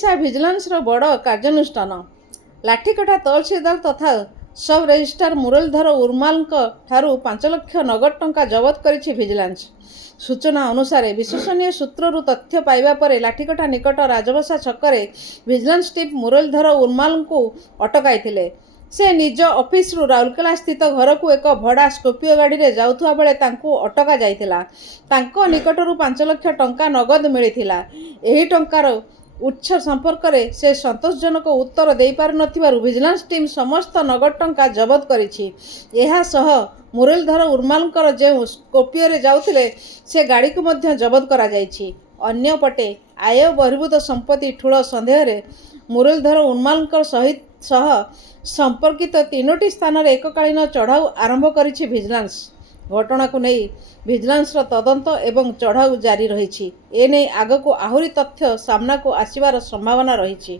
ओडिशा भिजिलेंसर बड़ कार्यानुष्ठान लाठीकटा तहसीलदार तथा सब रेजिस्ट्रार मुरलीधर उर्माल ठारू 5 लाख नगद टंका जबत करिछि भिजिलेंस। सूचना अनुसार विश्वसनीय सूत्रु तथ्य पाइबा परे लाठीकटा निकट राजभाषा छकरे भिजिलेंस टीम मुरलीधर उर्माल को अटकाई। से निज ऑफिस राउरकेला स्थित घर को एक भड़ा स्कॉर्पियो गाड़ी रे जाउथुआ बेले तांको अटका जाइतिला। तांको निकटरू 5 लाख टंका नगद मिलिथिला। एही टंकार उत्स संपर्क में से संतोषजनक उत्तर दे पार नथिबारु विजिलेंस टीम समस्त नगद टंका जबत करिछि। एहा सह मुरलीधर उर्मालकर जे स्कॉर्पियो रे जाउथिले से गाड़ी को मध्य जबत करा जाइछि। अन्य पटे आय बहिर्भूत संपत्ति ठूल संदेह रे मुरलीधर उर्मालकर सहित संपर्कित 3टी स्थान रे एककालीन चढ़ाऊ आरंभ करिछि भिजिलेंस। घटना को नहीं भिजिलेंस तदंत एवं चढ़ाऊ जारी रही। एने आगको आहुरी तथ्य सामना को आसिबार संभावना रही।